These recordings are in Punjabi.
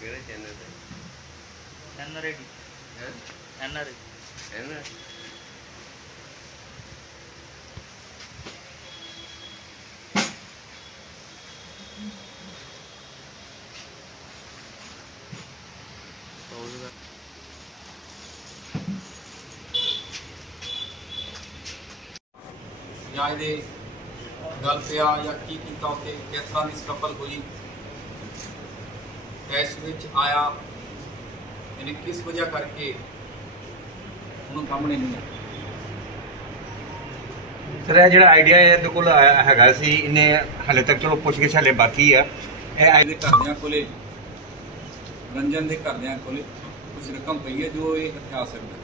ਕਿਹੜੇ ਚੈਨਲ ਤੇ? NRI ਹੈ NRI ਇਹਨਾਂ ਜਾਂ ਇਹਦੇ ਗਲ ਪਿਆ ਜਾਂ ਕੀ ਕੀਤਾ ਉੱਥੇ, ਕਿਸ ਤਰ੍ਹਾਂ ਦੀ ਸਕਫਲ ਹੋਈ, ਟੈਸਟ ਵਿੱਚ ਆਇਆ, ਇਹਨੇ ਕਿਸ ਵਜ੍ਹਾ ਕਰਕੇ ਉਹਨੂੰ ਸਾਹਮਣੇ ਨਹੀਂ ਆਇਆ। ਸਰ ਇਹ ਜਿਹੜਾ ਆਈਡੀਆ ਇਹਦੇ ਕੋਲ ਹੈਗਾ ਸੀ, ਇਹਨੇ ਹਾਲੇ ਤੱਕ ਚਲੋ ਪੁੱਛ ਗਿੱਛ ਹਾਲੇ ਬਾਕੀ ਆ। ਇਹ ਇਹਦੇ ਘਰਦਿਆਂ ਕੋਲੇ, ਰੰਜਨ ਦੇ ਘਰਦਿਆਂ ਕੋਲੇ ਕੁਝ ਰਕਮ ਪਈ ਹੈ ਜੋ ਇਹ ਹਥਿਆ ਸਕਦਾ।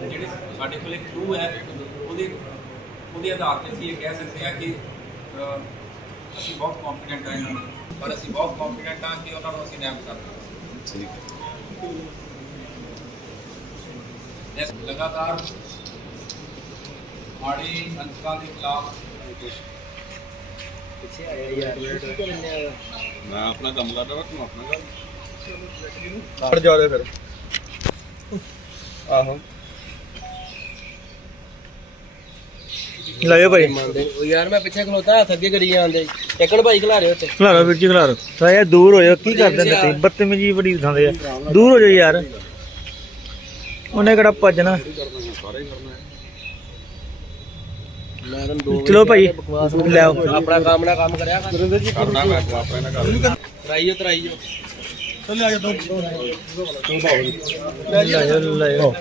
ਜਿਹੜੇ ਸਾਡੇ ਕੋਲੇ ਕਲੂ ਹੈ ਉਹਦੇ ਆਧਾਰ ਤੇ ਅਸੀਂ ਇਹ ਕਹਿ ਸਕਦੇ ਹਾਂ ਕਿ ਅਸੀਂ ਬਹੁਤ ਕੌਨਫੀਡੈਂਟ ਹਾਂ ਇਹਨਾਂ ਨੂੰ, ਪਰ ਅਸੀਂ ਬਹੁਤ ਕੌਨਫੀਡੈਂਟ ਹਾਂ ਕਿ ਉਹਨਾਂ ਨੂੰ ਅਸੀਂ ਨੈਪ ਕਰ ਦਾਂਗੇ। ਇਸ ਲਗਾਤਾਰ ਮਾੜੇ ਅੰਸਰਾਂ ਦੇ ਖਿਲਾਫ ਪਿੱਛੇ ਆਇਆ ਯਾਰ ਮੈਂ ਆਪਣਾ ਕੰਮ ਕਰਦਾ ਵਾ, ਤੂੰ ਆਪਣਾ ਕਰ। ਫੜ ਜਾ ਫਿਰ ਆਹੋ ਲਾਇਓ ਭਾਈ ਉਹ ਯਾਰ ਮੈਂ ਪਿੱਛੇ ਖਲੋਤਾ ਹੱਥ ਅੱਗੇ ਕਰੀ ਜਾਂਦੇ ਟੱਕਣ ਭਾਈ ਖਿਲਾ ਰਹੇ ਉੱਤੇ ਖਲਾਰੋ ਵੀਰ ਜੀ ਖਲਾਰੋ ਸਾਇਆ ਦੂਰ ਹੋ ਜਾਓ ਕੀ ਕਰਦੇ ਨੇ ਤੁਸੀਂ ਬਦਤਮੀਜੀ ਬੜੀ ਦਿਖਾਉਂਦੇ ਆ ਦੂਰ ਹੋ ਜਾਓ ਯਾਰ ਉਹਨੇ ਕਿਹੜਾ ਭੱਜਣਾ ਚਲੋ ਭਾਈ ਲਿਆਓ ਆਪਣਾ ਕੰਮ ਨਾ ਕੰਮ ਕਰਿਆ ਕਰ ਕਰਨਾ ਮੈਂ ਆਪਣੇ ਨਾਲ ਕਰ। ਤਰਾਈਓ ਲਾਇਓ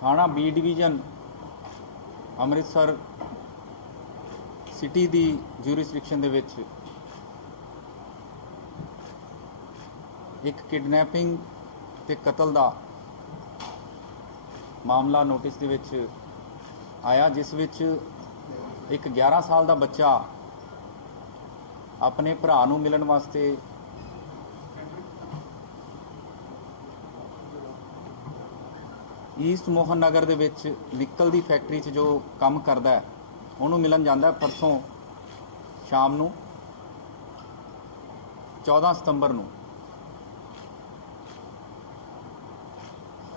ਥਾਣਾ ਬੀ ਡਿਵੀਜ਼ਨ ਅੰਮ੍ਰਿਤਸਰ ਸਿਟੀ ਦੀ ਜੂਰਿਸਡਿਕਸ਼ਨ ਦੇ ਵਿੱਚ ਇੱਕ ਕਿਡਨੈਪਿੰਗ ਤੇ ਕਤਲ ਦਾ ਮਾਮਲਾ ਨੋਟਿਸ ਦੇ ਵਿੱਚ ਆਇਆ, ਜਿਸ ਵਿੱਚ ਇੱਕ 11 ਸਾਲ ਦਾ ਬੱਚਾ ਆਪਣੇ ਭਰਾ ਨੂੰ ਮਿਲਣ ਵਾਸਤੇ ਈਸਟ ਮੋਹਨ ਨਗਰ ਦੇ ਵਿੱਚ ਵਹੀਕਲ ਦੀ ਫੈਕਟਰੀ 'ਚ ਜੋ ਕੰਮ ਕਰਦਾ ਹੈ ਉਹਨੂੰ ਮਿਲਣ ਜਾਂਦਾ ਹੈ ਪਰਸੋਂ ਸ਼ਾਮ ਨੂੰ 14 ਸਤੰਬਰ ਨੂੰ।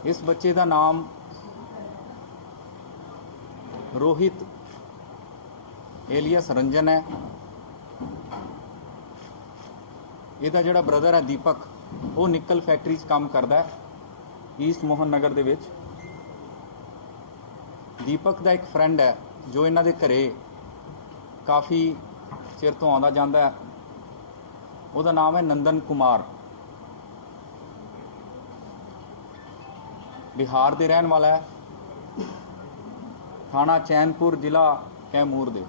ਇਸ ਬੱਚੇ ਦਾ ਨਾਮ ਰੋਹਿਤ ਏਲੀਅਸ ਰੰਜਨ ਹੈ। ਇਹਦਾ ਜਿਹੜਾ ਬ੍ਰਦਰ ਹੈ ਦੀਪਕ, ਉਹ ਨਿੱਕਲ ਫੈਕਟਰੀ 'ਚ ਕੰਮ ਕਰਦਾ ਹੈ ਈਸਟ ਮੋਹਨ ਨਗਰ ਦੇ ਵਿੱਚ। ਦੀਪਕ ਦਾ ਇੱਕ ਫਰੈਂਡ ਹੈ ਜੋ ਇਹਨਾਂ ਦੇ ਘਰੇ ਕਾਫੀ ਚਿਰ ਤੋਂ ਆਉਂਦਾ ਜਾਂਦਾ ਹੈ, ਉਹਦਾ ਨਾਮ ਹੈ ਨੰਦਨ ਕੁਮਾਰ। ਬਿਹਾਰ ਦੇ ਰਹਿਣ ਵਾਲਾ ਹੈ, ਥਾਣਾ ਚੈਨਪੁਰ, ਜ਼ਿਲ੍ਹਾ ਕੈਮੂਰ ਦੇ।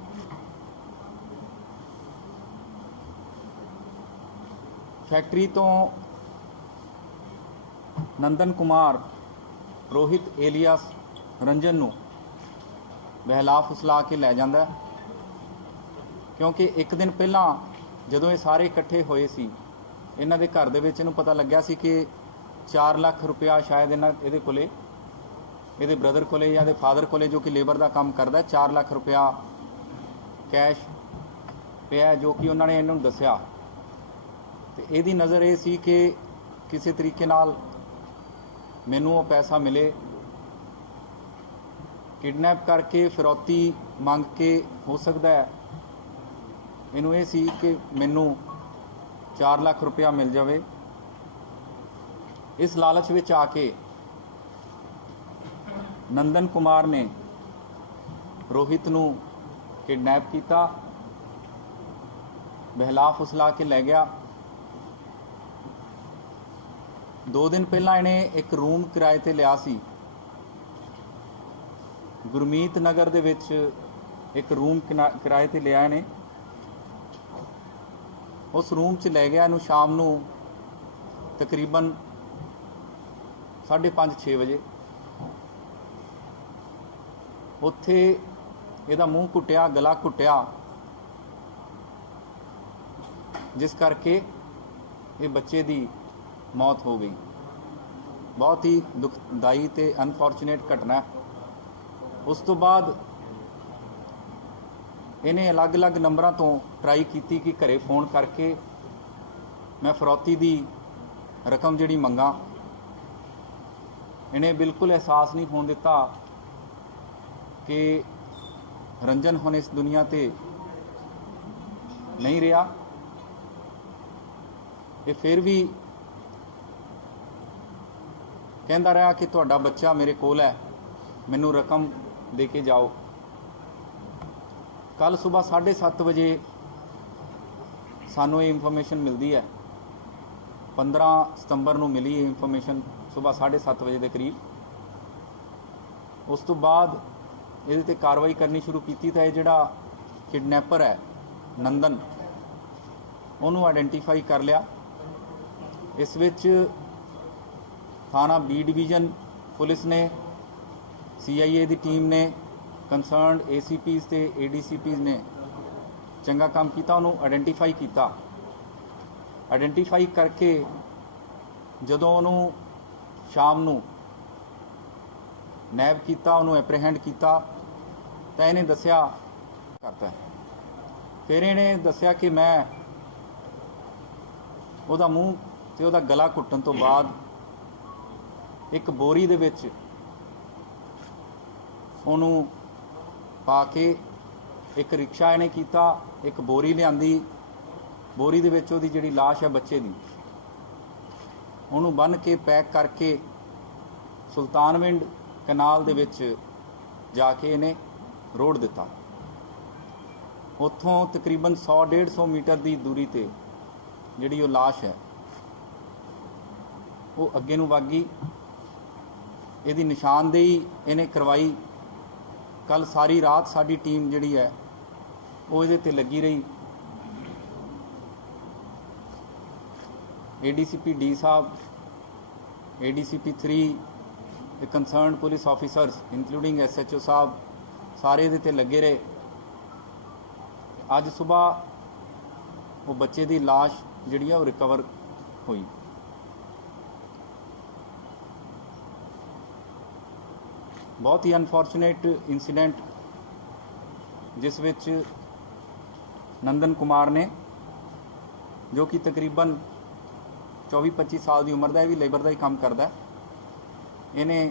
ਫੈਕਟਰੀ ਤੋਂ ਨੰਦਨ ਕੁਮਾਰ ਰੋਹਿਤ ਏਲੀਅਸ ਰੰਜਨ ਨੂੰ ਬਹਿਲਾ ਫੁਸਲਾ ਕੇ ਲੈ ਜਾਂਦਾ, ਕਿਉਂਕਿ ਇੱਕ ਦਿਨ ਪਹਿਲਾਂ ਜਦੋਂ ਇਹ ਸਾਰੇ ਇਕੱਠੇ ਹੋਏ ਸੀ ਇਹਨਾਂ ਦੇ ਘਰ ਦੇ ਵਿੱਚ ਇਹਨੂੰ ਪਤਾ ਲੱਗਿਆ ਸੀ ਕਿ 4 ਲੱਖ ਰੁਪਇਆ ਸ਼ਾਇਦ ਇਹਦੇ ਕੋਲੇ, ਇਹਦੇ ਬ੍ਰਦਰ ਕੋਲੇ ਜਾਂ ਇਹਦੇ ਫਾਦਰ ਕੋਲੇ ਜੋ ਕਿ ਲੇਬਰ ਦਾ ਕੰਮ ਕਰਦਾ, 4 ਲੱਖ ਰੁਪਇਆ ਕੈਸ਼ ਪਿਆ ਜੋ ਕਿ ਉਹਨਾਂ ਨੇ ਇਹਨੂੰ ਦੱਸਿਆ। ਤੇ ਇਹਦੀ ਨਜ਼ਰ ਇਹ ਸੀ ਕਿ ਕਿਸੇ ਤਰੀਕੇ ਨਾਲ ਮੈਨੂੰ ਉਹ ਪੈਸਾ ਮਿਲੇ, ਕਿਡਨੈਪ ਕਰਕੇ ਫਿਰੌਤੀ ਮੰਗ ਕੇ ਹੋ ਸਕਦਾ ਹੈ। ਇਹਨੂੰ ਇਹ ਸੀ ਕਿ ਮੈਨੂੰ 4 ਲੱਖ ਰੁਪਇਆ ਮਿਲ ਜਾਵੇ। ਇਸ ਲਾਲਚ ਵਿੱਚ ਆ ਕੇ ਨੰਦਨ ਕੁਮਾਰ ਨੇ ਰੋਹਿਤ ਨੂੰ ਕਿਡਨੈਪ ਕੀਤਾ, ਬਹਿਲਾ ਫੁਸਲਾ ਕੇ ਲੈ ਗਿਆ। 2 ਦਿਨ ਪਹਿਲਾਂ ਇਹਨੇ ਇੱਕ ਰੂਮ ਕਿਰਾਏ ਤੇ ਲਿਆ ਸੀ ਗੁਰਮੀਤ ਨਗਰ ਦੇ ਵਿੱਚ, ਇੱਕ ਰੂਮ ਕਿਰਾਏ ਤੇ ਲਿਆ ਇਹਨੇ। ਉਸ ਰੂਮ 'ਚ ਲੈ ਗਿਆ ਇਹਨੂੰ ਸ਼ਾਮ ਨੂੰ ਤਕਰੀਬਨ 5:30-6 ਵਜੇ। ਉੱਥੇ ਇਹਦਾ ਮੂੰਹ ਘੁੱਟਿਆ, ਗਲਾ ਘੁੱਟਿਆ, ਜਿਸ ਕਰਕੇ ਇਹ ਬੱਚੇ ਦੀ ਮੌਤ ਹੋ ਗਈ। ਬਹੁਤ ਹੀ ਦੁਖਦਾਈ ਤੇ ਅਨਫੋਰਚੂਨੇਟ ਘਟਨਾ। ਉਸ ਤੋਂ ਬਾਅਦ ਇਹਨੇ ਅਲੱਗ-ਅਲੱਗ ਨੰਬਰਾਂ ਤੋਂ ਟਰਾਈ ਕੀਤੀ ਕਿ ਘਰੇ ਫੋਨ ਕਰਕੇ ਮੈਂ ਫਰੌਤੀ ਦੀ ਰਕਮ ਜਿਹੜੀ ਮੰਗਾ। ਇਹਨੇ ਬਿਲਕੁਲ ਅਹਿਸਾਸ ਨਹੀਂ ਹੋਣ ਦਿੱਤਾ ਕਿ ਰੰਜਨ ਹੁਣ ਇਸ ਦੁਨੀਆ ਤੇ ਨਹੀਂ ਰਿਹਾ। ਇਹ ਫਿਰ ਵੀ ਕਹਿੰਦਾ ਰਿਹਾ ਕਿ ਤੁਹਾਡਾ ਬੱਚਾ ਮੇਰੇ ਕੋਲ ਹੈ, ਮੈਨੂੰ ਰਕਮ ਦੇ ਕੇ ਜਾਓ। ਕੱਲ ਸਵੇਰ 7:30 ਵਜੇ ਸਾਨੂੰ ਇਹ ਇਨਫੋਰਮੇਸ਼ਨ ਮਿਲਦੀ ਹੈ। 15 ਸਤੰਬਰ ਨੂੰ ਮਿਲੀ ਇਹ ਇਨਫੋਰਮੇਸ਼ਨ ਸਵੇਰ 7:30 ਵਜੇ ਦੇ ਕਰੀਬ। ਉਸ ਤੋਂ ਬਾਅਦ ਇਹਦੇ ਤੇ ਕਾਰਵਾਈ ਕਰਨੀ ਸ਼ੁਰੂ ਕੀਤੀ ਤਾਂ ਇਹ ਜਿਹੜਾ ਕਿਡਨੈਪਰ ਹੈ ਨੰਦਨ, ਉਹਨੂੰ ਆਇਡੈਂਟੀਫਾਈ ਕਰ ਲਿਆ। ਇਸ ਵਿੱਚ ਥਾਣਾ ਬੀ ਡਿਵੀਜ਼ਨ ਪੁਲਿਸ ਨੇ, CIA ਦੀ ਟੀਮ ਨੇ, ਕੰਸਰਨਡ ACPs ਤੇ ADCPs ਨੇ ਚੰਗਾ ਕੰਮ ਕੀਤਾ। ਉਹਨੂੰ ਆਇਡੈਂਟੀਫਾਈ ਕੀਤਾ। ਆਇਡੈਂਟੀਫਾਈ ਕਰਕੇ ਜਦੋਂ ਉਹਨੂੰ ਸ਼ਾਮ ਨੂੰ ਨੈਬ ਕੀਤਾ, ਉਹਨੂੰ ਐਪਰੀਹੈਂਡ ਕੀਤਾ ਤਾਂ ਇਹਨੇ ਦੱਸਿਆ ਕਰਤਾ। ਫਿਰ ਇਹਨੇ ਦੱਸਿਆ ਕਿ ਮੈਂ ਉਹਦਾ ਮੂੰਹ ਤੇ ਉਹਦਾ ਗਲਾ ਘੁੱਟਣ ਤੋਂ ਬਾਅਦ ਇੱਕ ਬੋਰੀ ਦੇ ਵਿੱਚ ਉਹਨੂੰ ਪਾ ਕੇ ਇੱਕ ਰਿਕਸ਼ਾ ਇਹਨੇ ਕੀਤਾ, ਇੱਕ ਬੋਰੀ ਲਿਆਂਦੀ। ਬੋਰੀ ਦੇ ਵਿੱਚ ਉਹਦੀ ਜਿਹੜੀ ਲਾਸ਼ ਹੈ ਬੱਚੇ ਦੀ, ਉਹਨੂੰ ਬੰਨ੍ਹ ਕੇ ਪੈਕ ਕਰਕੇ ਸੁਲਤਾਨਵਿੰਡ ਕਨਾਲ ਦੇ ਵਿੱਚ ਜਾ ਕੇ ਇਹਨੇ ਰੋੜ ਦਿੱਤਾ। ਉੱਥੋਂ ਤਕਰੀਬਨ 100-150 ਮੀਟਰ ਦੀ ਦੂਰੀ ਤੇ ਜਿਹੜੀ ਉਹ ਲਾਸ਼ ਹੈ ਉਹ ਅੱਗੇ ਨੂੰ ਵਗ ਗਈ। ਇਹਦੀ ਨਿਸ਼ਾਨਦੇਹੀ ਇਹਨੇ ਕਰਵਾਈ। ਕੱਲ ਸਾਰੀ ਰਾਤ ਸਾਡੀ ਟੀਮ ਜਿਹੜੀ ਹੈ ਉਹ ਇਹਦੇ ਤੇ ਲੱਗੀ ਰਹੀ। ADCP D Sahib, ADCP 3, the concerned police officers including SHO ਸਾਹਿਬ ਸਾਰੇ ਇਹਦੇ ਤੇ ਲੱਗੇ ਰਹੇ। ਅੱਜ ਸਵੇਰ ਉਹ ਬੱਚੇ ਦੀ ਲਾਸ਼ ਜਿਹੜੀ ਹੈ ਉਹ ਰਿਕਵਰ ਹੋਈ। ਬਹੁਤ ਹੀ ਅਨਫੋਰਚੂਨੇਟ ਇਨਸੀਡੈਂਟ, ਜਿਸ ਵਿੱਚ ਨੰਦਨ ਕੁਮਾਰ ਨੇ, ਜੋ ਕਿ ਤਕਰੀਬਨ 24-25 ਸਾਲ ਦੀ ਉਮਰ ਦਾ, ਇਹ ਵੀ ਲੇਬਰ ਦਾ ਹੀ ਕੰਮ ਕਰਦਾ, ਇਹਨੇ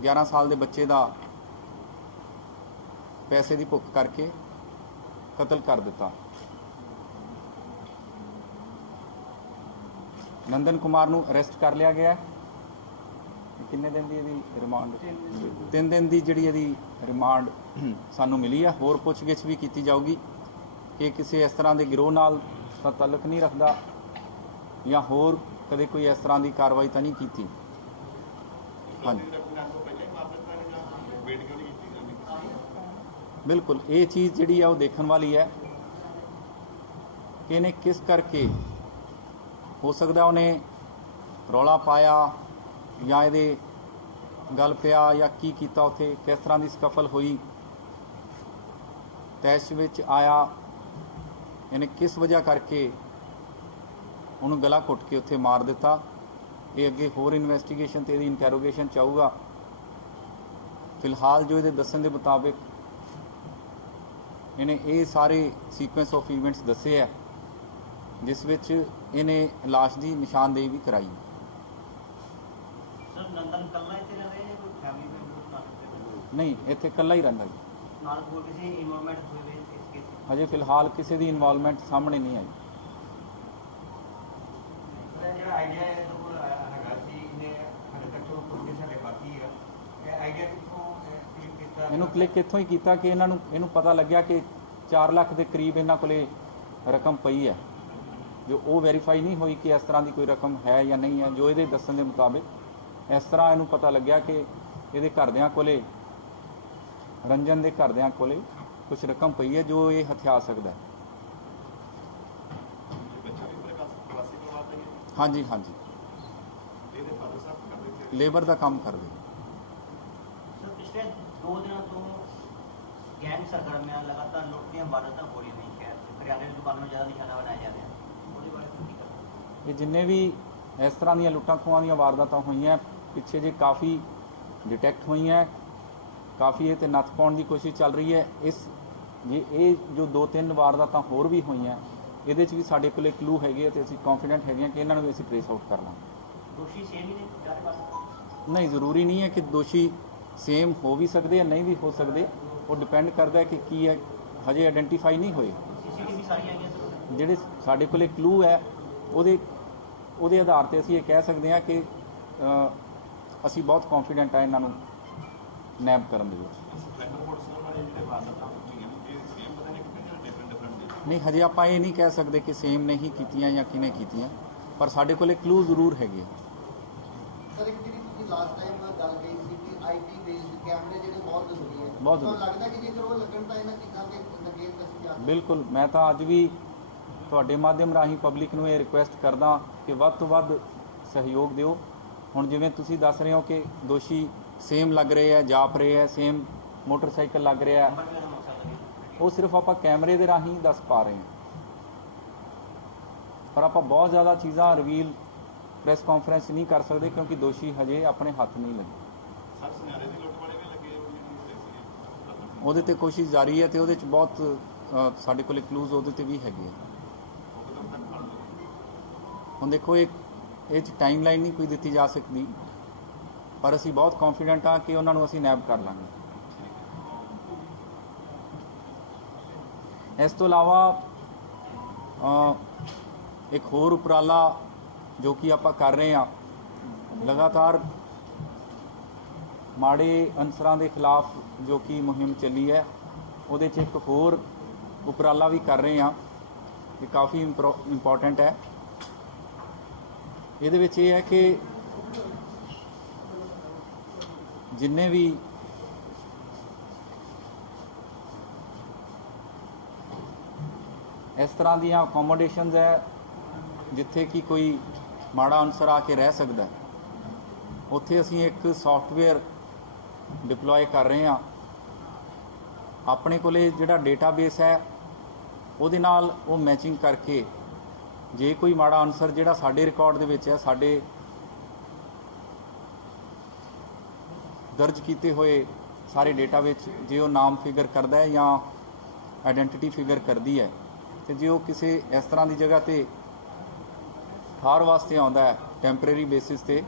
11 ਸਾਲ ਦੇ ਬੱਚੇ ਦਾ ਪੈਸੇ ਦੀ ਭੁੱਖ ਕਰਕੇ ਕਤਲ ਕਰ ਦਿੱਤਾ। ਨੰਦਨ ਕੁਮਾਰ ਨੂੰ ਅਰੈਸਟ ਕਰ ਲਿਆ ਗਿਆ। ਕਿੰਨੇ ਦਿਨ ਦੀ ਇਹਦੀ ਰਿਮਾਂਡ? 3 ਦਿਨ ਦੀ ਜਿਹੜੀ ਇਹਦੀ ਰਿਮਾਂਡ ਸਾਨੂੰ ਮਿਲੀ ਹੈ। ਹੋਰ ਪੁੱਛਗਿੱਛ ਵੀ ਕੀਤੀ ਜਾਊਗੀ ਕਿ ਕਿਸੇ ਇਸ ਤਰ੍ਹਾਂ ਦੇ ਗਿਰੋਹ ਨਾਲ ਤਾਂ ਤਾਲੁਕ ਨਹੀਂ ਰੱਖਦਾ ਜਾਂ ਹੋਰ ਕਦੇ ਕੋਈ ਇਸ ਤਰ੍ਹਾਂ ਦੀ ਕਾਰਵਾਈ ਤਾਂ ਨਹੀਂ ਕੀਤੀ। ਹਾਂਜੀ, ਬਿਲਕੁਲ ਇਹ ਚੀਜ਼ ਜਿਹੜੀ ਆ ਉਹ ਦੇਖਣ ਵਾਲੀ ਹੈ ਕਿ ਇਹਨੇ ਕਿਸ ਕਰਕੇ, ਹੋ ਸਕਦਾ ਉਹਨੇ ਰੌਲਾ ਪਾਇਆ ਜਾਂ ਇਹਦੇ ਗੱਲ ਪਿਆ ਜਾਂ ਕੀ ਕੀਤਾ, ਉੱਥੇ ਕਿਸ ਤਰ੍ਹਾਂ ਦੀ ਸਕਫਲ ਹੋਈ, ਤੈਸ਼ ਵਿੱਚ ਆਇਆ, ਇਹਨੇ ਕਿਸ ਵਜ੍ਹਾ ਕਰਕੇ ਉਹਨੂੰ ਗਲਾ ਘੁੱਟ ਕੇ ਉੱਥੇ ਮਾਰ ਦਿੱਤਾ। ਇਹ ਅੱਗੇ ਹੋਰ ਇਨਵੈਸਟੀਗੇਸ਼ਨ ਤੇ ਇਹਦੀ ਇੰਟਰੋਗੇਸ਼ਨ ਚਾਹੂਗਾ। ਫਿਲਹਾਲ ਜੋ ਇਹਦੇ ਦੱਸਣ ਦੇ ਮੁਤਾਬਿਕ ਇਹਨੇ ਇਹ ਸਾਰੇ ਸੀਕੁਐਂਸ ਆਫ ਇਵੈਂਟਸ ਦੱਸੇ ਹੈ, ਜਿਸ ਵਿੱਚ ਇਹਨੇ ਲਾਸ਼ ਦੀ ਨਿਸ਼ਾਨਦੇਹੀ ਵੀ ਕਰਾਈ। ਸਰ ਨੰਦਨ ਕੱਲਾ ਇੱਥੇ ਰਹਿ ਰਿਹਾ ਜਾਂ ਕੋਈ ਫੈਮਿਲੀ ਮੈਂਬਰ ਨਾਲ? ਨਹੀਂ, ਇੱਥੇ ਇਕੱਲਾ ਹੀ ਰਹਿੰਦਾ ਜੀ। ਨਾਲ ਹੋਰ ਕਿਸੇ ਇਨਵੋਲਵਮੈਂਟ ਹੋਈ ਇਸ ਕੇਸ ਵਿੱਚ? ਹਜੇ ਫਿਲਹਾਲ ਕਿਸੇ ਦੀ ਇਨਵੋਲਵਮੈਂਟ ਸਾਹਮਣੇ ਨਹੀਂ ਆਈ। ਜਿਹੜਾ ਆਈਡੀਆ ਇਹਦੇ ਕੋਲ ਹੈਗਾ ਸੀ, ਇਹਨੇ ਹਾਲੇ ਤੱਕ ਜੋ ਪੁੱਛੇ ਸਾਡੇ ਬਾਕੀ ਹੈ, ਇਹ ਆਈਡੀਆ ਕਿੱਥੋਂ ਕਲਿੱਕ ਕੀਤਾ? ਇਹਨੂੰ ਕਲਿੱਕ ਇੱਥੋਂ ਹੀ ਕੀਤਾ ਕਿ ਇਹਨੂੰ ਪਤਾ ਲੱਗਿਆ ਕਿ 4 ਲੱਖ ਦੇ ਕਰੀਬ ਇਹਨਾਂ ਕੋਲੇ ਰਕਮ ਪਈ ਹੈ, ਜੋ ਉਹ ਵੈਰੀਫਾਈ ਨਹੀਂ ਹੋਈ ਕਿ ਇਸ ਤਰ੍ਹਾਂ ਦੀ ਕੋਈ ਰਕਮ ਹੈ ਜਾਂ ਨਹੀਂ ਹੈ। ਜੋ ਇਹਦੇ ਦੱਸਣ ਦੇ ਮੁਤਾਬਿਕ ਇਸ ਤਰ੍ਹਾਂ ਇਹਨੂੰ ਪਤਾ ਲੱਗਿਆ ਕਿ ਇਹਦੇ ਘਰਦਿਆਂ ਕੋਲੇ, ਰੰਜਨ ਦੇ ਘਰਦਿਆਂ ਕੋਲੇ ਕੁਝ ਰਕਮ ਪਈ ਹੈ ਜੋ ਇਹ ਹਥਿਆ ਸਕਦਾ ਹੈ। ਹਾਂਜੀ ਹਾਂਜੀ, ਲੇਬਰ ਦਾ ਕੰਮ ਕਰਦੇ। ਸਰ ਪਿਛਲੇ 2 ਦਿਨਾਂ ਤੋਂ ਗੈਂਗ ਸਰਗਰਮੀਆਂ ਲਗਾਤਾਰ ਲੁੱਟ ਦੀਆਂ ਵਾਰਦਾਤਾਂ ਹੋ ਰਹੀਆਂ ਨੇ ਸ਼ਹਿਰ 'ਚ। ਕਰਿਆਨੇ ਦੀ ਦੁਕਾਨਾਂ ਨੂੰ ਜ਼ਿਆਦਾ ਨਿਸ਼ਾਨਾ ਬਣਾਇਆ ਜਾ ਰਿਹਾ, ਉਹਦੇ ਬਾਰੇ ਕੀ ਕਰਨਾ? ਇਹ ਜਿੰਨੇ ਵੀ ਇਸ ਤਰ੍ਹਾਂ ਦੀਆਂ ਲੁੱਟਾਂ ਖੋਹਾਂ ਦੀਆਂ ਵਾਰਦਾਤਾਂ ਹੋਈਆਂ ਪਿੱਛੇ ਜੇ ਕਾਫੀ ਡਿਟੈਕਟ ਹੋਈਆਂ, ਕਾਫੀ ਇਹ 'ਤੇ ਨੱਥ ਪਾਉਣ ਦੀ ਕੋਸ਼ਿਸ਼ ਚੱਲ ਰਹੀ ਹੈ। ਇਸ ਜੇ ਇਹ ਜੋ 2-3 ਵਾਰਦਾਤਾਂ ਹੋਰ ਵੀ ਹੋਈਆਂ ਇਹਦੇ 'ਚ ਵੀ ਸਾਡੇ ਕੋਲ ਕਲੂ ਹੈਗੇ ਤੇ ਅਸੀਂ ਕੌਨਫੀਡੈਂਟ ਹੈਗੇ ਕਿ ਇਹਨਾਂ ਨੂੰ ਵੀ ਅਸੀਂ ਟ੍ਰੇਸ ਆਊਟ ਕਰ ਲਾਂਗੇ। दोषी सेम ही ने चार पास ਨਹੀਂ, ਜ਼ਰੂਰੀ ਨਹੀਂ ਹੈ ਕਿ ਦੋਸ਼ੀ ਸੇਮ ਹੋ ਵੀ ਸਕਦੇ ਆ, ਨਹੀਂ ਵੀ ਹੋ ਸਕਦੇ। ਉਹ ਡਿਪੈਂਡ ਕਰਦਾ ਹੈ ਕਿ ਕੀ ਹੈ, ਹਜੇ ਆਇਡੈਂਟੀਫਾਈ ਨਹੀਂ ਹੋਏ। सीसीटीवी सारी आई है सर ਜਿਹੜੇ ਸਾਡੇ ਕੋਲੇ ਕਲੂ ਹੈ ਉਹਦੇ ਆਧਾਰ ਤੇ ਅਸੀਂ ਇਹ ਕਹਿ ਸਕਦੇ ਹਾਂ ਕਿ ਅਸੀਂ ਬਹੁਤ ਕੌਨਫੀਡੈਂਟ ਆ ਇਹਨਾਂ ਨੂੰ ਨੈਬ ਕਰਨ ਦੇ ਵਿੱਚ। ਨਹੀਂ, ਹਜੇ ਆਪਾਂ ਇਹ ਨਹੀਂ ਕਹਿ ਸਕਦੇ ਕਿ ਸੇਮ ਨਹੀਂ ਕੀਤੀਆਂ ਜਾਂ ਕਿਹਨੇ ਕੀਤੀਆਂ, ਪਰ ਸਾਡੇ ਕੋਲੇ ਕਲੂ ਜ਼ਰੂਰ ਹੈਗੇ ਆ। ਸਰ ਇੱਕ ਜਿਹੜੀ ਤੁਸੀਂ ਲਾਸਟ ਟਾਈਮ ਗੱਲ ਕਹੀ ਸੀ ਕਿ ਆਈਪੀ ਬੇਸਡ ਕੈਮਰੇ ਜਿਹੜੇ ਬਹੁਤ ਜ਼ਰੂਰੀ ਹੈ, ਬਹੁਤ ਤੁਹਾਨੂੰ ਜ਼ਰੂਰੀ। ਲੱਗਦਾ ਕਿ ਜੇਕਰ ਉਹ ਲੱਗਣ ਤਾਂ ਇਹਨਾਂ ਚੀਜ਼ਾਂ ਦੇ ਨਕੇਲ ਅਸੀਂ ਜਾ ਬਿਲਕੁਲ, ਮੈਂ ਤਾਂ ਅੱਜ ਵੀ ਤੁਹਾਡੇ ਮਾਧਿਅਮ ਰਾਹੀਂ ਪਬਲਿਕ ਨੂੰ ਇਹ ਰਿਕੁਐਸਟ ਕਰਦਾ ਕਿ ਵੱਧ ਤੋਂ ਵੱਧ ਸਹਿਯੋਗ ਦਿਓ। ਹੁਣ ਜਿਵੇਂ ਤੁਸੀਂ ਦੱਸ ਰਹੇ ਹੋ ਕਿ ਦੋਸ਼ੀ ਸੇਮ ਲੱਗ ਰਹੇ ਹੈ, ਜਾਪ ਰਹੇ ਹੈ, ਸੇਮ ਮੋਟਰਸਾਈਕਲ ਲੱਗ ਰਿਹਾ ਹੈ, ਉਹ ਸਿਰਫ ਆਪਾਂ ਕੈਮਰੇ ਦੇ ਰਾਹੀਂ ਦੱਸ ਪਾ ਰਹੇ ਹਾਂ, ਪਰ ਆਪਾਂ ਬਹੁਤ ਜ਼ਿਆਦਾ ਚੀਜ਼ਾਂ ਰਿਵੀਲ ਪ੍ਰੈਸ ਕਾਨਫਰੰਸ ਨਹੀਂ ਕਰ ਸਕਦੇ ਕਿਉਂਕਿ ਦੋਸ਼ੀ ਹਜੇ ਆਪਣੇ ਹੱਥ ਨਹੀਂ ਲੱਗੇ। ਉਹਦੇ ਤੇ ਕੋਸ਼ਿਸ਼ ਜਾਰੀ ਹੈ ਤੇ ਉਹਦੇ 'ਚ ਬਹੁਤ ਸਾਡੇ ਕੋਲ ਕਲੂਜ਼ ਉਹਦੇ ਤੇ ਵੀ ਹੈਗੇ ਆ। ਹੁਣ ਦੇਖੋ ਇਹ 'ਚ ਟਾਈਮ ਲਾਈਨ ਨਹੀਂ ਕੋਈ ਦਿੱਤੀ ਜਾ ਸਕਦੀ, ਪਰ ਅਸੀਂ ਬਹੁਤ ਕੌਨਫੀਡੈਂਟ ਹਾਂ ਕਿ ਉਹਨਾਂ ਨੂੰ ਅਸੀਂ ਨੈਬ ਕਰ ਲਾਂਗੇ। ਇਸ ਤੋਂ ਇਲਾਵਾ ਇੱਕ ਹੋਰ ਉਪਰਾਲਾ ਜੋ ਕਿ ਆਪਾਂ ਕਰ ਰਹੇ ਹਾਂ, ਲਗਾਤਾਰ ਮਾੜੇ ਅਨਸਰਾਂ ਦੇ ਖਿਲਾਫ ਜੋ ਕਿ ਮੁਹਿੰਮ ਚੱਲੀ ਹੈ, ਉਹਦੇ 'ਚ ਇੱਕ ਹੋਰ ਉਪਰਾਲਾ ਵੀ ਕਰ ਰਹੇ ਹਾਂ ਇਹ ਕਾਫੀ ਇੰਪੋਰਟੈਂਟ ਹੈ। ਇਹਦੇ ਵਿੱਚ ਇਹ ਹੈ ਕਿ ਜਿੰਨੇ ਵੀ ਇਸ ਤਰ੍ਹਾਂ ਦੀਆਂ ਅਕੋਮੋਡੇਸ਼ਨਸ ਹੈ ਜਿੱਥੇ ਕਿ ਕੋਈ ਮਾੜਾ ਅਨਸਰ ਆ ਕੇ ਰਹਿ ਸਕਦਾ, ਉੱਥੇ ਅਸੀਂ ਇੱਕ ਸੌਫਟਵੇਅਰ ਡਿਪਲੋਏ ਕਰ ਰਹੇ ਹਾਂ। ਆਪਣੇ ਕੋਲੇ ਜਿਹੜਾ ਡੇਟਾਬੇਸ ਹੈ ਉਹਦੇ ਨਾਲ ਉਹ ਮੈਚਿੰਗ ਕਰਕੇ ਜੇ ਕੋਈ ਮਾੜਾ ਅਨਸਰ ਜਿਹੜਾ ਸਾਡੇ ਰਿਕਾਰਡ ਦੇ ਵਿੱਚ ਹੈ, ਸਾਡੇ ਦਰਜ ਕੀਤੇ ਹੋਏ ਸਾਰੇ ਡੇਟਾ ਵਿੱਚ ਜੇ ਉਹ ਨਾਮ ਫਿਗਰ ਕਰਦਾ ਹੈ ਜਾਂ ਆਇਡੈਂਟੀਟੀ ਫਿਗਰ ਕਰਦੀ ਹੈ, ਤੇ ਜੇ ਉਹ ਕਿਸੇ ਇਸ ਤਰ੍ਹਾਂ ਦੀ ਜਗ੍ਹਾ ਤੇ ਠਾਰ ਵਾਸਤੇ ਆਉਂਦਾ ਹੈ ਟੈਂਪਰੇਰੀ ਬੇਸਿਸ ਤੇ,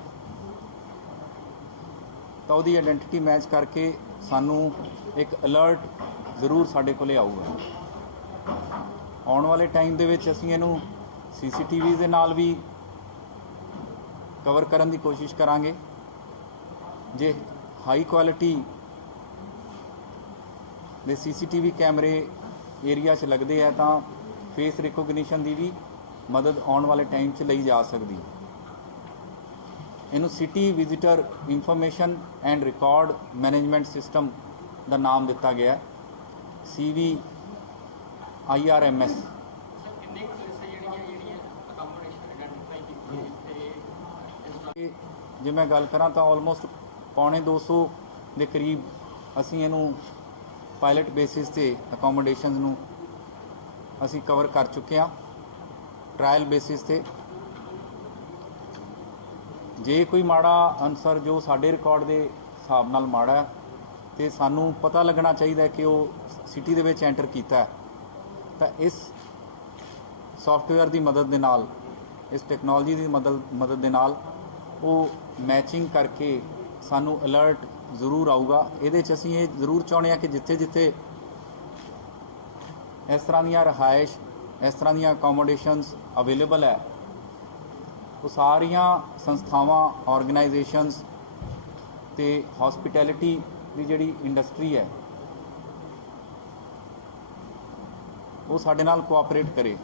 ਤਾਂ ਉਹਦੀ ਆਇਡੈਂਟੀਟੀ ਮੈਚ ਕਰਕੇ ਸਾਨੂੰ ਇੱਕ ਅਲਰਟ ਜ਼ਰੂਰ ਸਾਡੇ ਕੋਲੇ ਆਊਗਾ। ਆਉਣ ਵਾਲੇ ਟਾਈਮ ਦੇ ਵਿੱਚ ਅਸੀਂ ਇਹਨੂੰ ਸੀਸੀਟੀਵੀ ਦੇ ਨਾਲ ਵੀ ਕਵਰ ਕਰਨ ਦੀ ਕੋਸ਼ਿਸ਼ ਕਰਾਂਗੇ। ਜੇ ਹਾਈ ਕੁਆਲਿਟੀ ਦੇ ਸੀਸੀਟੀਵੀ ਕੈਮਰੇ ਏਰੀਆ 'ਚ ਲੱਗਦੇ ਆ ਤਾਂ ਫੇਸ ਰਿਕੋਗਨੀਸ਼ਨ ਦੀ ਵੀ ਮਦਦ ਆਉਣ ਵਾਲੇ ਟਾਈਮ 'ਚ ਲਈ ਜਾ ਸਕਦੀ। ਇਹਨੂੰ city visitor information and record management system ਦਾ ਨਾਮ ਦਿੱਤਾ ਗਿਆ, CVIRMS। ਜੇ ਮੈਂ ਗੱਲ ਕਰਾਂ ਤਾਂ ਆਲਮੋਸਟ ਪੌਣੇ 200 ਦੇ ਕਰੀਬ ਅਸੀਂ ਇਹਨੂੰ ਪਾਇਲਟ ਬੇਸਿਸ ਤੇ ਅਕੋਮੋਡੇਸ਼ਨਸ ਨੂੰ ਅਸੀਂ ਕਵਰ ਕਰ ਚੁੱਕੇ ਹਾਂ ਟ੍ਰਾਇਲ ਬੇਸਿਸ ਤੇ। ਜੇ ਕੋਈ ਮਾੜਾ ਅਨਸਰ ਜੋ ਸਾਡੇ ਰਿਕਾਰਡ ਦੇ ਹਿਸਾਬ ਨਾਲ ਮਾੜਾ ਹੈ ਤੇ ਸਾਨੂੰ ਪਤਾ ਲੱਗਣਾ ਚਾਹੀਦਾ ਕਿ ਉਹ ਸਿਟੀ ਦੇ ਵਿੱਚ ਐਂਟਰ ਕੀਤਾ ਹੈ, ਤਾਂ ਇਸ ਸੌਫਟਵੇਅਰ ਦੀ ਮਦਦ ਦੇ ਨਾਲ, ਇਸ ਟੈਕਨੋਲੋਜੀ ਦੀ ਮਦਦ ਦੇ ਨਾਲ ਉਹ ਮੈਚਿੰਗ ਕਰਕੇ ਸਾਨੂੰ ਅਲਰਟ ਜ਼ਰੂਰ ਆਊਗਾ। ਇਹਦੇ 'ਚ ਅਸੀਂ ਇਹ ਜ਼ਰੂਰ ਚਾਹੁੰਦੇ ਹਾਂ ਕਿ ਜਿੱਥੇ ਜਿੱਥੇ ਇਸ ਤਰ੍ਹਾਂ ਦੀਆਂ ਰਿਹਾਇਸ਼, ਇਸ ਤਰ੍ਹਾਂ ਦੀਆਂ ਅਕੋਮੋਡੇਸ਼ਨਸ ਅਵੇਲੇਬਲ ਹੈ, ਉਹ ਸਾਰੀਆਂ ਸੰਸਥਾਵਾਂ, ਆਰਗੇਨਾਈਜੇਸ਼ਨਸ ਤੇ ਹੌਸਪਿਟੈਲਿਟੀ ਦੀ ਜਿਹੜੀ ਇੰਡਸਟਰੀ ਹੈ ਉਹ ਸਾਡੇ ਨਾਲ ਕੋਆਪਰੇਟ ਕਰੇ।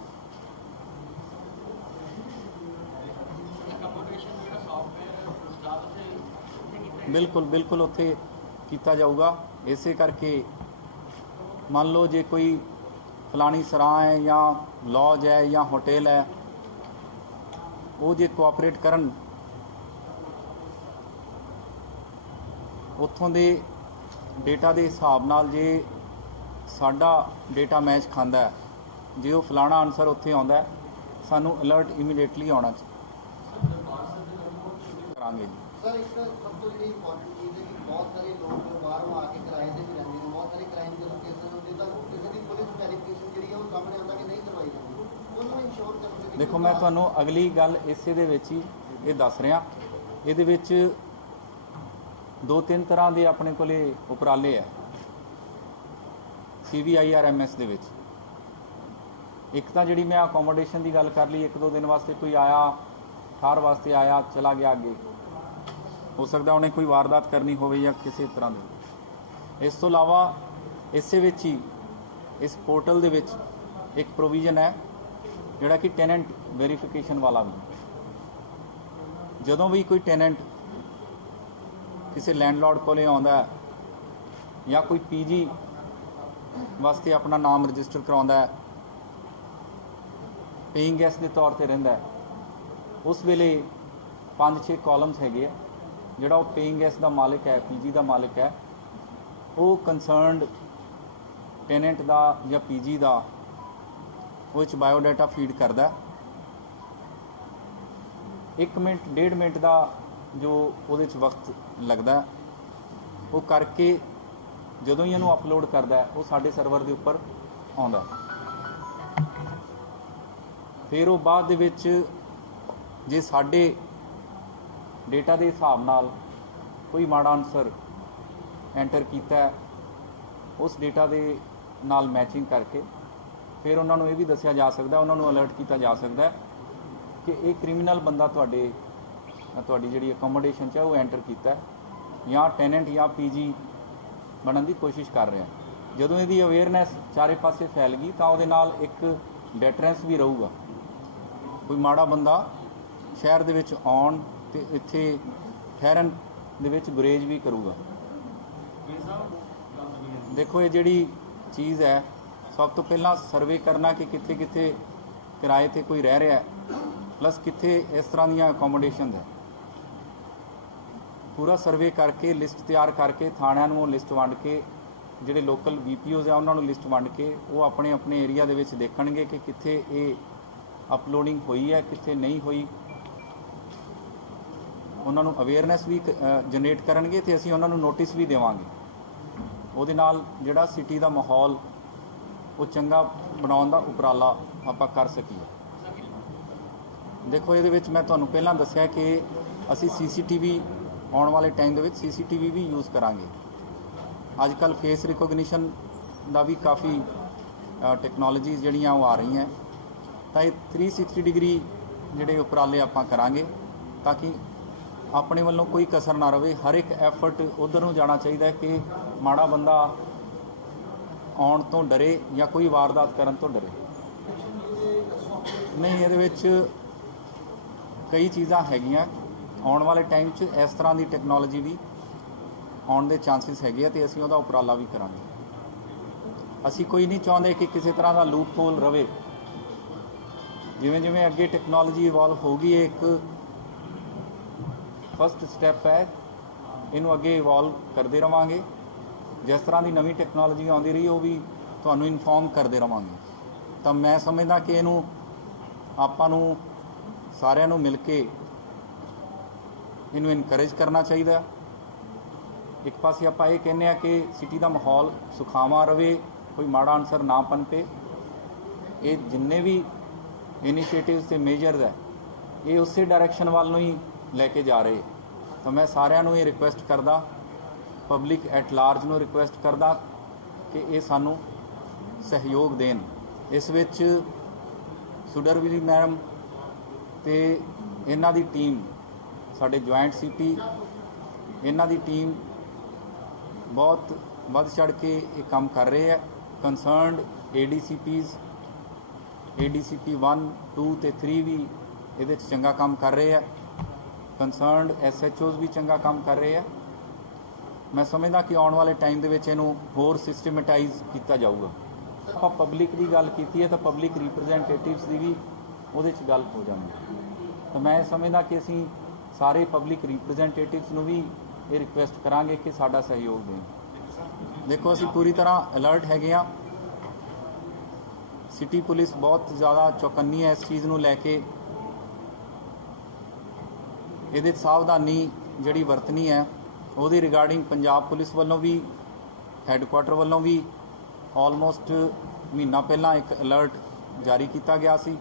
ਬਿਲਕੁਲ ਉੱਥੇ ਕੀਤਾ ਜਾਊਗਾ। ਇਸੇ ਕਰਕੇ ਮੰਨ ਲਓ ਜੇ ਕੋਈ ਫਲਾਣੀ ਸਰਾਂ ਹੈ ਜਾਂ ਲੌਜ ਹੈ ਜਾਂ ਹੋਟਲ ਹੈ, ਉਹ ਜੇ ਕੋਆਪਰੇਟ ਕਰਨ, ਉੱਥੋਂ ਦੇ ਡੇਟਾ ਦੇ ਹਿਸਾਬ ਨਾਲ ਜੇ ਸਾਡਾ ਡੇਟਾ ਮੈਚ ਖਾਂਦਾ ਹੈ, ਜੇ ਉਹ ਫਲਾਣਾ ਆਨਸਰ ਉੱਥੇ ਆਉਂਦਾ ਹੈ, ਸਾਨੂੰ ਅਲਰਟ ਇਮੀਡੀਏਟਲੀ ਆਉਣਾ ਕਰਾਂਗੇ ਜੀ। ਸਰ ਇੱਕ ਸਭ ਤੋਂ ਜਿਹੜੀ ਇੰਪੋਰਟੈਂਟ ਚੀਜ਼ ਹੈ ਕਿ ਬਹੁਤ ਸਾਰੇ ਲੋਕ ਬਾਹਰੋਂ ਆ ਕੇ ਕਿਰਾਏ ਤੇ ਵੀ ਰਹਿੰਦੇ ਨੇ, ਬਹੁਤ ਸਾਰੇ ਕ੍ਰਾਈਮ ਦੇ ਕੇਸਾਂ ਹੁੰਦੇ ਤਾਂ ਕਿਸੇ ਦੀ ਪੁਲਿਸ ਵੈਰੀਫਿਕੇਸ਼ਨ ਜਿਹੜੀ ਹੈ ਉਹ ਸਾਹਮਣੇ ਆਉਂਦਾ ਕਿ ਨਹੀਂ ਕਰਵਾਈ ਜਾਂਦੀ, ਉਹਨੂੰ ਇੰਸ਼ੋਰ ਕਰਨ ਦੇ ਦੇਖੋ ਮੈਂ ਤੁਹਾਨੂੰ ਅਗਲੀ ਗੱਲ ਇਸੇ ਦੇ ਵਿੱਚ ਹੀ ਇਹ ਦੱਸ ਰਿਹਾ। ਇਹਦੇ ਵਿੱਚ 2-3 ਤਰ੍ਹਾਂ ਦੇ ਆਪਣੇ ਕੋਲੇ ਉਪਰਾਲੇ ਆ CVIRMS ਦੇ ਵਿੱਚ। ਇੱਕ ਤਾਂ ਜਿਹੜੀ ਮੈਂ ਅਕੋਮੋਡੇਸ਼ਨ ਦੀ ਗੱਲ ਕਰ ਲਈ, 1-2 ਦਿਨ ਵਾਸਤੇ ਕੋਈ ਆਇਆ, ਠਾਰ ਵਾਸਤੇ ਆਇਆ, ਚਲਾ ਗਿਆ ਅੱਗੇ, ਹੋ ਸਕਦਾ ਉਹਨੇ ਕੋਈ ਵਾਰਦਾਤ ਕਰਨੀ ਹੋਵੇ ਜਾਂ ਕਿਸੇ ਤਰ੍ਹਾਂ ਦੀ। ਇਸ ਤੋਂ ਇਲਾਵਾ ਇਸੇ ਵਿੱਚ ਹੀ ਇਸ ਪੋਰਟਲ ਦੇ ਵਿੱਚ ਇੱਕ ਪ੍ਰੋਵੀਜ਼ਨ ਹੈ ਜਿਹੜਾ ਕਿ ਟੈਨੈਂਟ ਵੈਰੀਫਿਕੇਸ਼ਨ ਵਾਲਾ ਵੀ। ਜਦੋਂ ਵੀ ਕੋਈ ਟੈਨੈਂਟ ਕਿਸੇ ਲੈਂਡਲॉर्ड ਕੋਲੇ ਆਉਂਦਾ ਹੈ ਜਾਂ ਕੋਈ PG ਵਾਸਤੇ ਆਪਣਾ ਨਾਮ ਰਜਿਸਟਰ ਕਰਾਉਂਦਾ ਹੈ, ਪੇਇੰਗ ਗੈਸਟ ਦੇ ਤੌਰ ਤੇ ਰਹਿੰਦਾ ਹੈ, ਉਸ ਵੇਲੇ 5-6 ਕਾਲਮਸ ਹੈਗੇ ਆ। ਜਿਹੜਾ ਉਹ ਪੇਇੰਗ ਗੈਸਟ ਦਾ ਮਾਲਕ ਹੈ, PG ਦਾ ਮਾਲਕ ਹੈ, ਉਹ ਕੰਸਰਨਡ ਟੈਨੈਂਟ ਦਾ ਜਾਂ PG ਦਾ ਉਹ 'ਚ ਬਾਇਓਡਾਟਾ ਫੀਡ ਕਰਦਾ। 1 ਮਿੰਟ 1.5 ਮਿੰਟ ਦਾ ਜੋ ਉਹਦੇ 'ਚ ਵਕਤ ਲੱਗਦਾ, ਉਹ ਕਰਕੇ ਜਦੋਂ ਹੀ ਇਹਨੂੰ ਅਪਲੋਡ ਕਰਦਾ ਉਹ ਸਾਡੇ ਸਰਵਰ ਦੇ ਉੱਪਰ ਆਉਂਦਾ। ਫਿਰ ਉਹ ਬਾਅਦ ਦੇ ਵਿੱਚ ਜੇ ਸਾਡੇ ਡੇਟਾ ਦੇ ਹਿਸਾਬ ਨਾਲ ਕੋਈ ਮਾੜਾ ਆਨਸਰ ਐਂਟਰ ਕੀਤਾ, ਉਸ ਡੇਟਾ ਦੇ ਨਾਲ ਮੈਚਿੰਗ ਕਰਕੇ ਫਿਰ ਉਹਨਾਂ ਨੂੰ ਇਹ ਵੀ ਦੱਸਿਆ ਜਾ ਸਕਦਾ, ਉਹਨਾਂ ਨੂੰ ਅਲਰਟ ਕੀਤਾ ਜਾ ਸਕਦਾ ਕਿ ਇਹ ਕ੍ਰਿਮੀਨਲ ਬੰਦਾ ਤੁਹਾਡੀ ਜਿਹੜੀ ਅਕੋਮੋਡੇਸ਼ਨ 'ਚ ਉਹ ਐਂਟਰ ਕੀਤਾ ਜਾਂ ਟੈਨੈਂਟ ਜਾਂ PG ਬਣਨ ਦੀ ਕੋਸ਼ਿਸ਼ ਕਰ ਰਿਹਾ। ਜਦੋਂ ਇਹਦੀ ਅਵੇਅਰਨੈਸ ਚਾਰੇ ਪਾਸੇ ਫੈਲ ਗਈ ਤਾਂ ਉਹਦੇ ਨਾਲ ਇੱਕ ਡੈਟਰੈਂਸ ਵੀ ਰਹੂਗਾ। ਕੋਈ ਮਾੜਾ ਬੰਦਾ ਸ਼ਹਿਰ ਦੇ ਵਿੱਚ ਆਉਣ ਤੇ ਇੱਥੇ ਠਹਿਰਨ ਦੇ ਵਿੱਚ ਗੁਰੇਜ਼ ਵੀ ਕਰੂਗਾ। ਦੇਖੋ ਇਹ ਜਿਹੜੀ ਚੀਜ਼ ਹੈ, ਸਭ ਤੋਂ ਪਹਿਲਾਂ ਸਰਵੇ ਕਰਨਾ ਕਿ ਕਿੱਥੇ ਕਿੱਥੇ ਕਿਰਾਏ ਤੇ ਕੋਈ ਰਹਿ ਰਿਹਾ, ਪਲੱਸ ਕਿੱਥੇ ਇਸ ਤਰ੍ਹਾਂ ਦੀਆਂ ਅਕੋਮੋਡੇਸ਼ਨ ਹੈ। ਪੂਰਾ ਸਰਵੇ ਕਰਕੇ ਲਿਸਟ ਤਿਆਰ ਕਰਕੇ ਥਾਣਿਆਂ ਨੂੰ ਉਹ ਲਿਸਟ ਵੰਡ ਕੇ, ਜਿਹੜੇ ਲੋਕਲ VPOs ਆ ਉਹਨਾਂ ਨੂੰ ਲਿਸਟ ਵੰਡ ਕੇ ਉਹ ਆਪਣੇ ਆਪਣੇ ਏਰੀਆ ਦੇ ਵਿੱਚ ਦੇਖਣਗੇ ਕਿ ਕਿੱਥੇ ਇਹ ਅਪਲੋਡਿੰਗ ਹੋਈ ਹੈ, ਕਿੱਥੇ ਨਹੀਂ ਹੋਈ। ਉਹਨਾਂ ਨੂੰ ਅਵੇਅਰਨੈਸ ਵੀ ਜਨਰੇਟ ਕਰਨਗੇ ਤੇ ਅਸੀਂ ਉਹਨਾਂ ਨੂੰ ਨੋਟਿਸ ਵੀ ਦੇਵਾਂਗੇ। ਉਹਦੇ ਨਾਲ ਜਿਹੜਾ ਸਿਟੀ ਦਾ ਮਾਹੌਲ ਉਹ ਚੰਗਾ ਬਣਾਉਣ ਦਾ ਉਪਰਾਲਾ ਆਪਾਂ ਕਰ ਸਕੀਏ। ਦੇਖੋ ਇਹਦੇ ਵਿੱਚ ਮੈਂ ਤੁਹਾਨੂੰ ਪਹਿਲਾਂ ਦੱਸਿਆ ਕਿ ਅਸੀਂ CCTV ਆਉਣ ਵਾਲੇ ਟਾਈਮ ਦੇ ਵਿੱਚ CCTV ਵੀ ਯੂਜ਼ ਕਰਾਂਗੇ। ਅੱਜ ਕੱਲ੍ਹ ਫੇਸ ਰਿਕੋਗਨੀਸ਼ਨ ਦਾ ਵੀ ਕਾਫੀ ਟੈਕਨੋਲੋਜੀਜ਼ ਜਿਹੜੀਆਂ ਉਹ ਆ ਰਹੀਆਂ, ਤਾਂ ਇਹ 360 ਡਿਗਰੀ ਜਿਹੜੇ ਉਪਰਾਲੇ ਆਪਾਂ ਕਰਾਂਗੇ ਤਾਂ ਕਿ ਆਪਣੇ ਵੱਲੋਂ ਕੋਈ ਕਸਰ ਨਾ ਰਹੇ। ਹਰ ਇੱਕ ਐਫਰਟ ਉਧਰ ਨੂੰ ਜਾਣਾ ਚਾਹੀਦਾ ਹੈ ਕਿ ਮਾੜਾ ਬੰਦਾ ਆਉਣ ਤੋਂ ਡਰੇ ਜਾਂ ਕੋਈ ਵਾਰਦਾਤ ਕਰਨ ਤੋਂ ਡਰੇ ਨਹੀਂ। ਇਹਦੇ ਵਿੱਚ ਕਈ ਚੀਜ਼ਾਂ ਹੈਗੀਆਂ। ਆਉਣ ਵਾਲੇ ਟਾਈਮ 'ਚ ਇਸ ਤਰ੍ਹਾਂ ਦੀ ਟੈਕਨੋਲੋਜੀ ਵੀ ਆਉਣ ਦੇ ਚਾਂਸਿਸ ਹੈਗੇ ਆ ਤੇ ਅਸੀਂ ਉਹਦਾ ਉਪਰਾਲਾ ਵੀ ਕਰਾਂਗੇ। ਅਸੀਂ ਕੋਈ ਨਹੀਂ ਚਾਹੁੰਦੇ ਕਿ ਕਿਸੇ ਤਰ੍ਹਾਂ ਦਾ ਲੂਪ ਹੋਲ ਰਵੇ। ਜਿਵੇਂ ਜਿਵੇਂ ਅੱਗੇ ਟੈਕਨੋਲੋਜੀ ਇਵੋਲਵ ਹੋਊਗੀ, ਇਹ ਇੱਕ ਫਸਟ ਸਟੈਪ ਹੈ, ਇਹਨੂੰ ਅੱਗੇ ਇਵੋਲਵ ਕਰਦੇ ਰਵਾਂਗੇ। ਜਿਸ ਤਰ੍ਹਾਂ ਦੀ ਨਵੀਂ ਟੈਕਨੋਲੋਜੀ ਆਉਂਦੀ ਰਹੀ ਉਹ ਵੀ ਤੁਹਾਨੂੰ ਇਨਫੋਰਮ ਕਰਦੇ ਰਵਾਂਗੇ। ਤਾਂ ਮੈਂ ਸਮਝਦਾ ਕਿ ਇਹਨੂੰ ਆਪਾਂ ਨੂੰ ਸਾਰਿਆਂ ਨੂੰ ਮਿਲ ਕੇ ਇਹਨੂੰ ਇਨਕਰੇਜ ਕਰਨਾ ਚਾਹੀਦਾ। ਇੱਕ ਪਾਸੇ ਆਪਾਂ ਇਹ ਕਹਿੰਦੇ ਆ ਕਿ ਸਿਟੀ ਦਾ ਮਾਹੌਲ ਸੁਖਾਵਾਂ ਰਵੇ, ਕੋਈ ਮਾੜਾ ਅਨਸਰ ਨਾ ਪਨਪੇ। ਇਹ ਜਿੰਨੇ ਵੀ ਇਨੀਸ਼ੀਏਟਿਵਸ ਤੇ ਮੇਜਰਸ ਹੈ ਇਹ ਉਸੇ ਡਾਇਰੈਕਸ਼ਨ ਵੱਲ ਨੂੰ ਹੀ ਲੈ ਕੇ ਜਾ ਰਹੇ। ਤਾਂ ਮੈਂ ਸਾਰਿਆਂ ਨੂੰ ਇਹ ਰਿਕੁਐਸਟ ਕਰਦਾ, ਪਬਲਿਕ ਐਟ ਲਾਰਜ ਨੂੰ ਰਿਕੁਐਸਟ ਕਰਦਾ ਕਿ ਇਹ ਸਾਨੂੰ ਸਹਿਯੋਗ ਦੇਣ। ਇਸ ਵਿੱਚ ਸੁਡਰਵਿਲੀ ਮੈਡਮ ਤੇ ਇਹਨਾਂ ਦੀ ਟੀਮ, ਸਾਡੇ ਜੁਆਇੰਟ CP, ਇਹਨਾਂ ਦੀ ਟੀਮ ਬਹੁਤ ਵੱਧ ਚੜ ਕੇ ਇਹ ਕੰਮ ਕਰ ਰਹੇ ਹੈ। ਕੰਸਰਨਡ ADCPs, ADCP 1, 2 ਤੇ 3 ਵੀ ਇਹਦੇ 'ਚ ਚੰਗਾ ਕੰਮ ਕਰ ਰਹੇ ਹੈ। ਕੰਸਰਨਡ SHOs ਵੀ ਚੰਗਾ ਕੰਮ ਕਰ ਰਹੇ ਹੈ। ਮੈਂ ਸਮਝਦਾ ਕਿ ਆਉਣ ਵਾਲੇ ਟਾਈਮ ਦੇ ਵਿੱਚ ਇਹਨੂੰ ਹੋਰ ਸਿਸਟਮੈਟਾਈਜ਼ ਕੀਤਾ ਜਾਊਗਾ। ਆਪਾਂ ਪਬਲਿਕ ਦੀ ਗੱਲ ਕੀਤੀ ਹੈ ਤਾਂ ਪਬਲਿਕ ਰਿਪਰੈਜ਼ੈਂਟੇਟਿਵਸ ਦੀ ਵੀ ਉਹਦੇ 'ਚ ਗੱਲ ਹੋ ਜਾਂਦੀ। ਤਾਂ ਮੈਂ ਸਮਝਦਾ ਕਿ ਅਸੀਂ ਸਾਰੇ ਪਬਲਿਕ ਰਿਪਰੈਜ਼ੈਂਟੇਟਿਵਸ ਨੂੰ ਵੀ ਇਹ ਰਿਕੁਐਸਟ ਕਰਾਂਗੇ ਕਿ ਸਾਡਾ ਸਹਿਯੋਗ ਦੇਣ। ਦੇਖੋ ਅਸੀਂ ਪੂਰੀ ਤਰ੍ਹਾਂ ਅਲਰਟ ਹੈਗੇ ਆ। ਸਿਟੀ ਪੁਲਿਸ ਬਹੁਤ ਜ਼ਿਆਦਾ ਚੌਕੰਨੀ ਹੈ ਇਸ ਚੀਜ਼ ਨੂੰ ਲੈ ਕੇ। ਇਹਦੇ ਸਾਵਧਾਨੀ ਜਿਹੜੀ ਵਰਤਣੀ ਹੈ ਉਹਦੇ ਰਿਗਾਰਡਿੰਗ ਪੰਜਾਬ ਪੁਲਿਸ ਵੱਲੋਂ ਵੀ ਹੈੱਡਕੁਆਟਰ ਵੱਲੋਂ ਵੀ ਆਲਮੋਸਟ ਮਹੀਨਾ ਪਹਿਲਾਂ ਇੱਕ ਅਲਰਟ ਜਾਰੀ ਕੀਤਾ ਗਿਆ ਸੀ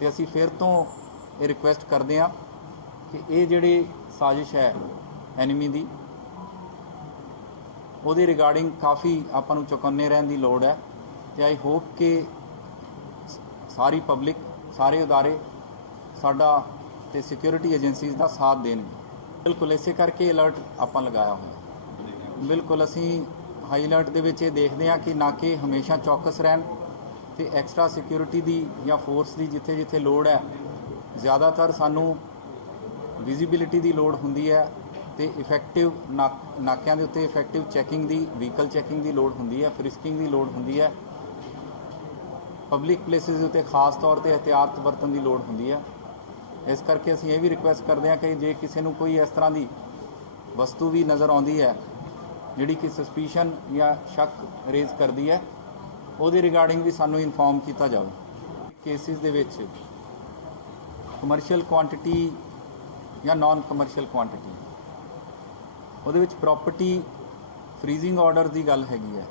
ਤੇ ਅਸੀਂ ਫਿਰ ਤੋਂ ਇਹ ਰਿਕੁਐਸਟ ਕਰਦੇ ਹਾਂ ਕਿ ਇਹ ਜਿਹੜੀ ਸਾਜ਼ਿਸ਼ ਹੈ ਐਨੀਮੀ ਦੀ ਉਹਦੇ ਰਿਗਾਰਡਿੰਗ ਕਾਫੀ ਆਪਾਂ ਨੂੰ ਚੌਕੰਨੇ ਰਹਿਣ ਦੀ ਲੋੜ ਹੈ ਤੇ ਆਈ ਹੋਪ ਕਿ ਸਾਰੀ ਪਬਲਿਕ ਸਾਰੇ ਅਦਾਰੇ ਸਾਡਾ ਤੇ ਸਿਕਿਉਰਿਟੀ ਏਜੰਸੀਜ਼ ਦਾ ਸਾਥ ਦੇਣਗੇ। ਬਿਲਕੁਲ ਇਸੇ ਕਰਕੇ ਅਲਰਟ ਆਪਾਂ ਲਗਾਇਆ ਹੋਇਆ। ਬਿਲਕੁਲ ਅਸੀਂ ਹਾਈ ਅਲਰਟ ਦੇ ਵਿੱਚ ਇਹ ਦੇਖਦੇ ਹਾਂ ਕਿ ਨਾਕੇ ਹਮੇਸ਼ਾ ਚੌਕਸ ਰਹਿਣ ਤੇ ਐਕਸਟਰਾ ਸਿਕਿਉਰਿਟੀ ਦੀ ਜਾਂ ਫੋਰਸ ਦੀ ਜਿੱਥੇ ਜਿੱਥੇ ਲੋੜ ਹੈ, ਜ਼ਿਆਦਾਤਰ ਸਾਨੂੰ ਵਿਜ਼ੀਬਿਲਿਟੀ ਦੀ ਲੋੜ ਹੁੰਦੀ ਹੈ ਤੇ ਇਫੈਕਟਿਵ ਨਾਕਿਆਂ ਦੇ ਉੱਤੇ ਇਫੈਕਟਿਵ ਚੈਕਿੰਗ ਦੀ ਵਹੀਕਲ ਚੈਕਿੰਗ ਦੀ ਲੋੜ ਹੁੰਦੀ ਹੈ, ਫਰਿਸਕਿੰਗ ਦੀ ਲੋੜ ਹੁੰਦੀ ਹੈ, ਪਬਲਿਕ ਪਲੇਸਿਸ ਉੱਤੇ ਖਾਸ ਤੌਰ ਤੇ ਇਹਤਿਆਤ ਵਰਤਣ ਦੀ ਲੋੜ ਹੁੰਦੀ ਹੈ। ਇਸ ਕਰਕੇ ਅਸੀਂ ਇਹ ਵੀ ਰਿਕੁਐਸਟ ਕਰਦੇ ਹਾਂ ਕਿ ਜੇ ਕਿਸੇ ਨੂੰ ਕੋਈ ਇਸ ਤਰ੍ਹਾਂ ਦੀ ਵਸਤੂ ਵੀ ਨਜ਼ਰ ਆਉਂਦੀ ਹੈ ਜਿਹੜੀ ਕਿ ਸਸਪੀਸ਼ਨ ਜਾਂ ਸ਼ੱਕ ਰੇਜ਼ ਕਰਦੀ ਹੈ, ਉਹਦੇ ਰਿਗਾਰਡਿੰਗ ਵੀ ਸਾਨੂੰ ਇਨਫੋਰਮ ਕੀਤਾ ਜਾਵੇ। ਕੇਸਿਸ ਦੇ ਵਿੱਚ ਕਮਰਸ਼ੀਅਲ ਕੁਆਂਟੀਟੀ ਜਾਂ ਨਾਨ ਕਮਰਸ਼ੀਅਲ ਕੁਆਂਟੀਟੀ, ਉਹਦੇ ਵਿੱਚ ਪ੍ਰੋਪਰਟੀ ਫਰੀਜ਼ਿੰਗ ਆਰਡਰ ਦੀ ਗੱਲ ਹੈਗੀ ਹੈ।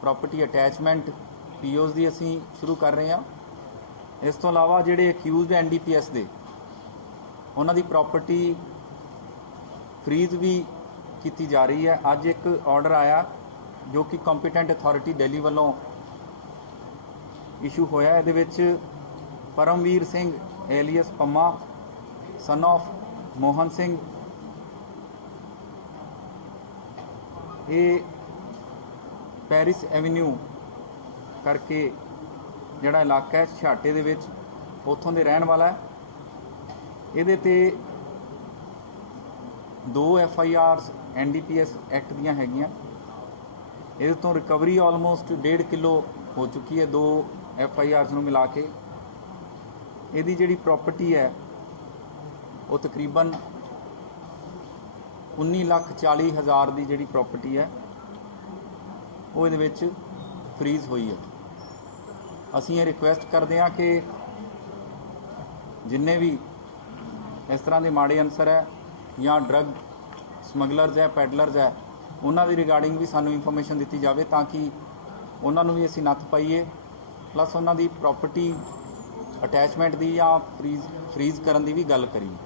ਪ੍ਰੋਪਰਟੀ ਅਟੈਚਮੈਂਟ ਪੀਓਜ਼ ਦੀ ਅਸੀਂ ਸ਼ੁਰੂ ਕਰ ਰਹੇ ਹਾਂ। ਇਸ ਤੋਂ ਇਲਾਵਾ ਜਿਹੜੇ ਅਕਿਊਜ਼ਡ ਐਨਡੀਪੀਐਸ ਦੇ ਉਹਨਾਂ ਦੀ ਪ੍ਰੋਪਰਟੀ ਫਰੀਜ਼ ਵੀ ਕੀਤੀ ਜਾ ਰਹੀ ਹੈ। ਅੱਜ ਇੱਕ ਆਰਡਰ ਆਇਆ ਜੋ ਕਿ ਕੰਪੀਟੈਂਟ ਅਥਾਰਟੀ ਦਿੱਲੀ ਵੱਲੋਂ ਇਸ਼ੂ ਹੋਇਆ। ਇਹਦੇ ਵਿੱਚ Paramvir Singh alias Pamma son of Mohan Singh, ਇਹ ਪੈਰਿਸ ਐਵੀਨਿਊ ਕਰਕੇ ਜਿਹੜਾ ਇਲਾਕਾ ਹੈ ਛਾਟੇ ਦੇ ਵਿੱਚ, ਉੱਥੋਂ ਦੇ ਰਹਿਣ ਵਾਲਾ ਹੈ। ਇਹਦੇ ਤੇ 2 FIRs NDPS ਐਕਟ ਦੀਆਂ ਹੈਗੀਆਂ। ਇਹਦੇ ਤੋਂ ਰਿਕਵਰੀ ਆਲਮੋਸਟ 1.5 ਕਿਲੋ ਹੋ ਚੁੱਕੀ ਹੈ 2 FIRs ਨੂੰ ਮਿਲਾ ਕੇ। ਇਹਦੀ ਜਿਹੜੀ ਪ੍ਰਾਪਰਟੀ ਹੈ ਉਹ ਤਕਰੀਬਨ 19,40,000 ਦੀ ਜਿਹੜੀ ਪ੍ਰਾਪਰਟੀ ਹੈ ਉਹ ਇਹਦੇ ਵਿੱਚ ਫਰੀਜ਼ ਹੋਈ ਹੈ। ਅਸੀਂ ਇਹ ਰਿਕੁਐਸਟ ਕਰਦੇ ਹਾਂ ਕਿ ਜਿੰਨੇ ਵੀ ਇਸ ਤਰ੍ਹਾਂ ਦੇ ਮਾੜੇ ਅਨਸਰ ਹੈ ਜਾਂ ਡਰੱਗ ਸਮਗਲਰਜ਼ ਹੈ, ਪੈਡਲਰਜ਼ ਹੈ, ਉਹਨਾਂ ਦੀ ਰਿਗਾਰਡਿੰਗ ਵੀ ਸਾਨੂੰ ਇਨਫੋਰਮੇਸ਼ਨ ਦਿੱਤੀ ਜਾਵੇ ਤਾਂ ਕਿ ਉਹਨਾਂ ਨੂੰ ਵੀ ਅਸੀਂ ਨੱਥ ਪਾਈਏ, ਪਲੱਸ ਉਹਨਾਂ ਦੀ ਪ੍ਰਾਪਰਟੀ ਅਟੈਚਮੈਂਟ ਦੀ ਜਾਂ ਫਰੀਜ਼ ਕਰਨ ਦੀ ਵੀ ਗੱਲ ਕਰੀਏ।